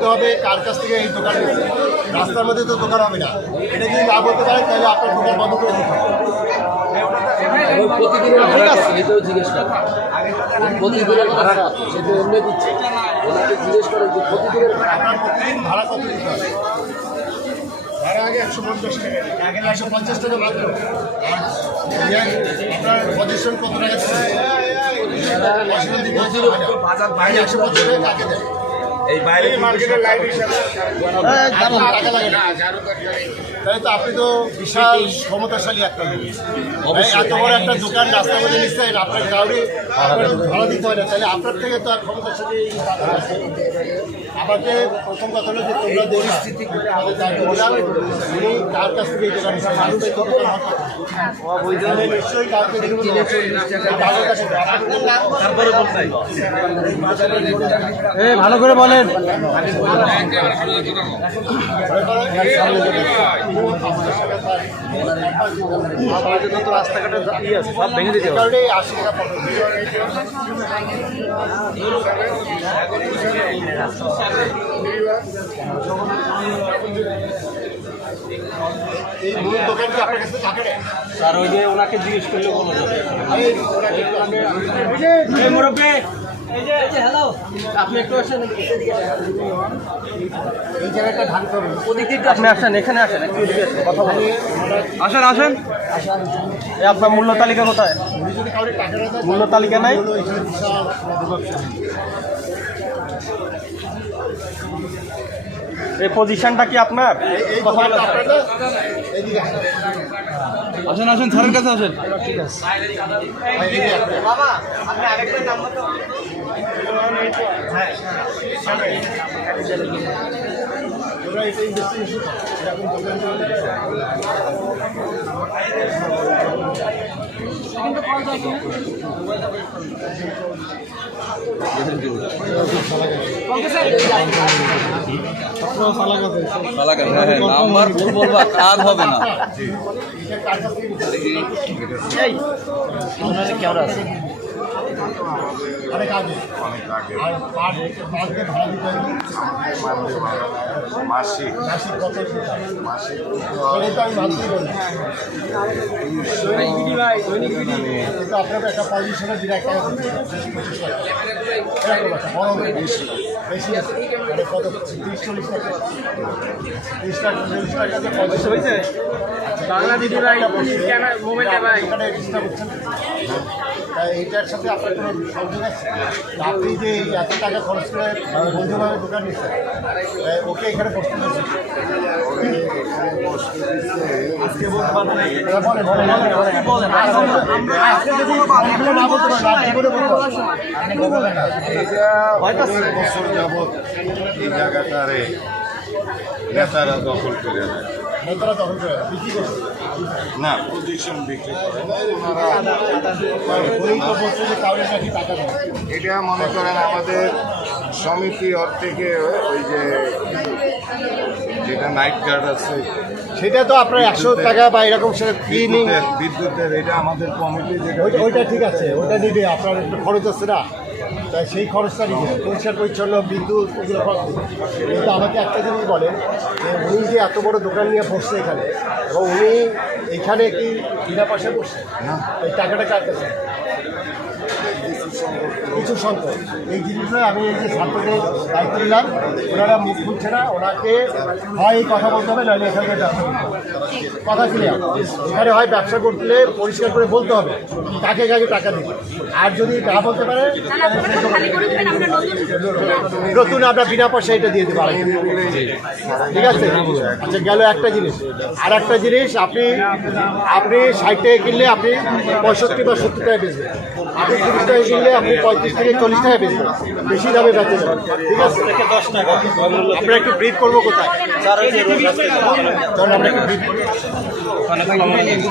বলতে হবে কার কাছ থেকে এই দোকান নিচ্ছে রাস্তার মধ্যে তো দোকান হবে না এটা যদি না বলতে পারেন তাহলে আপনার দোকান বন্ধ করে দিতে হবে ভাড়া কত ভাড়া দিতে হবে আগে একশো পঞ্চাশ টাকা আগে একশো পঞ্চাশ টাকা মাত্র আর ইয়ে, আপনার পজিশন কত টাকা একশো পঞ্চাশ টাকা কাকে দেয় এই বাইরে মার্কেটের লাইট হিসাবে। টাকা লাগে না তাহলে তো আপনি তো বিশাল ক্ষমতাশালী একটা লোক। এত বড় একটা দোকান রাস্তার মধ্যে নিচ্ছেন আপনার কাউরে ভাড়া দিতে হয় না। তাহলে আপনার থেকে তো আর ক্ষমতাশালী। আমাকে প্রথম কথা হলো যে তোমরা পরিস্থিতি উনি কার কাছ থেকে এই দোকান নিশ্চয়ই কাউকে দেখুন তারপরে বলতে ভালো করে বলেন। রাস্তাঘাটে ভেঙে দিতে স্যার ওই যে ওনাকে জিজ্ঞেস করলে বলা যাবে। মুরব্বী আপনি একটু আসেন। এখানে আসেন একটু কথা বলুন। আসেন আসেন। এই আপনার মূল্য তালিকা কোথায়? মূল্য তালিকা নাই। এই পজিশনটা কি আপনার? আসেন। আসেন স্যারের কাছে আসেন। ভাই, এইদিকে নাম্বার ভুল বলবা কাজ হবে না কাছ থেকে নিচ্ছে? অনেক আগে। আর পার পার ভাড়া দিতে হবে। মাসিক। মাসিক কত দিতে হবে? আমি ভাবতেই বললাম। কিন্তু আপনাকে একটা পজিশনে দিলে একটা বড় বেশি বেশি আছে মানে কত? তিরিশ চল্লিশ টাকা। তিরিশ টাকা চল্লিশ টাকা পজিশন হয়েছে বাংলা দিদি ভাই মোবাইলটা ভাই তা এইটার সাথে আপনার কোনো সংযোগ আছে? আপনি যে এত টাকা খরচ করে বৈধভাবে দোকান নিচ্ছেন তা ওকে এখানে বসতে আজকে বলতে পারবেন। আজকে না বলতে জীবনে বলতে পারবেন। অনেক বছর যাবৎ এই জায়গাটারে নেতারা দখল করে নেয়। নেতারা তখন করে বিক্রি করছে। না বিক্রি করে এটা মনে করেন আমাদের সমিতি ওর থেকে ওই যে যেটা নাইট গার্ড আছে সেটা তো আপনার একশো টাকা বা এরকম বিদ্যুতের বিদ্যুতের এটা আমাদের কমিটি যেটা ওইটা ওইটা ঠিক আছে ওটা নিবে আপনার একটু খরচ আছে না তাই সেই খরচটা নিয়ে পরিষ্কার পরিচ্ছন্ন বিদ্যুৎ এগুলো খরচ কিন্তু আমাকে একটা জিনিস বলেন যে উনি যে এত বড় দোকান নিয়ে বসছে এখানে এবং উনি এখানে কি বিনা পাশে বসছে এই টাকাটা কার কাছে? কিছু সংখ্যক এই জিনিসগুলো আমি এই যে ছাত্রদের দায়িত্ব নিলাম ওনারা মুখ খুলছে না ওনাকে হয় এই কথা বলতে হবে নাহলে এখান থেকে। কথা ক্লিয়ার এখানে হয় ব্যবসা করতে পরিষ্কার করে বলতে হবে কাকে কাকে টাকা দিবে। আর যদি না বলতে পারে নতুন আমরা বিনা পয়সা এটা দিয়ে দেবো। ঠিক আছে? আচ্ছা গেল একটা জিনিস। আর একটা জিনিস আপনি আপনি ষাট টাকা কিনলে আপনি পঁয়ষট্টি বা সত্তর টাকা বেচবেন। আপনি তিরিশ টাকা কিনলে আপনি পঁয়ত্রিশ থেকে চল্লিশ টাকা বেশি বেশি দামে বেচে ঠিক আছে? আমরা একটু ব্রিফ করব কোথায়? আমরা একটু